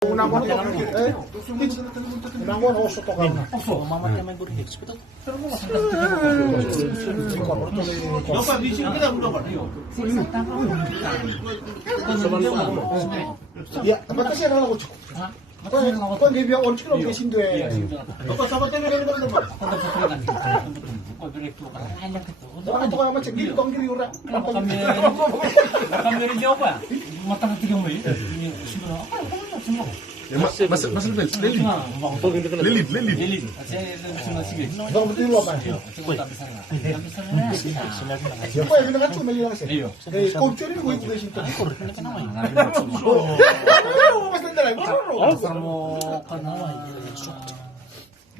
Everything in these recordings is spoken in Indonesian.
Unang oso to kan. Oso, mamatay may gurih. Hospital. Pero mo Ya, tempat kasi na lang ko. Ako ang gibi on kilo kasi ndo eh. Ako sa batay na lang naman. Ano to ka macam gitu kong giri ura. kami rin daw pa. Matang tigang mo eh. Mas Lilith. Bang betul lo kan. Siapa yang nak cuma lihat saya. Eh, kunci ni gue itu sih. Mas tentara. Samo kana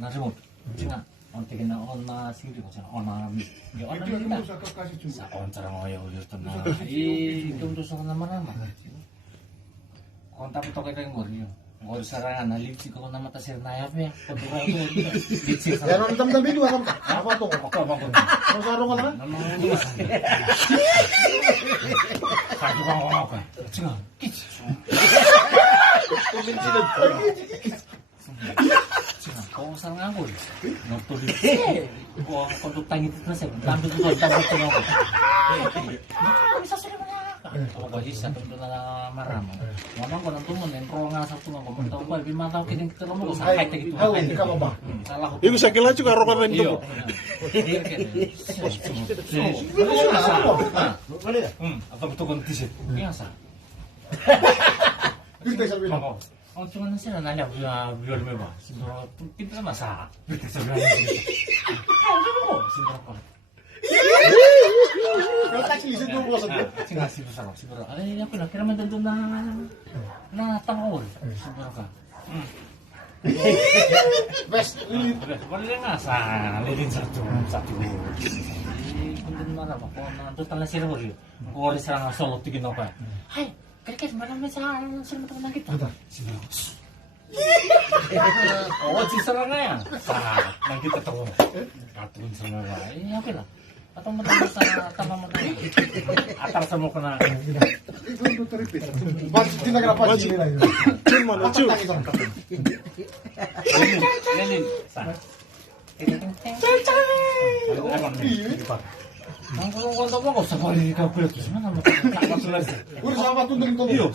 narimot. Cina onte kena ona singri ko ona mi. Ona sa on cara ngoyo yo tena. Tum sa naman naman. Konta to kay kay ngori. Ngori sarangan nalipsi ko na mata sir na yape. Kodura ko litsi. Ya nonton video kan. Apa tuh? Apa? Mau sarung kan? Satu bang apa? Cina. Kau sarang aku. Nokto di. Kau kontuk tangi itu nasi. Tampil itu tampil itu apa? Bisa sering mana? Kalau gaji satu na marah. Mama kau nanti menen ronga satu nggak mau tahu apa. Bima tahu kini kita lomo kau sakit gitu. Ini kamu bang. Salah. Iku sakila juga rokan ren itu. Apa betul kontis? Biasa. Kita sambil. Ang cuma nasi na nanya biar meba. Siguro pintar masa. Siguro ko. Kalau tak sih itu bos aja. Siguro. Ay, ako na kira man doon na tangol. Siguro ka. Best. Wala nga sa lilin satu. Kung marah ako na doon tala sila ko. Ko rin sa solo tigin ako. Hay, kaya marami sa sila matagal kita. Siguro. Oh, sisa na yan. Sa nakita to. Katulad sa mga. Eh, okay lang. Atong matanda sa tama mo na. Atar sa mo ko na. Mas tinagrapan sila yun. Lenin. Sa. Ang kwento mo ko sa pari ka pala. Sana mo ka. Udah sama tuh dengan kamu. Iya.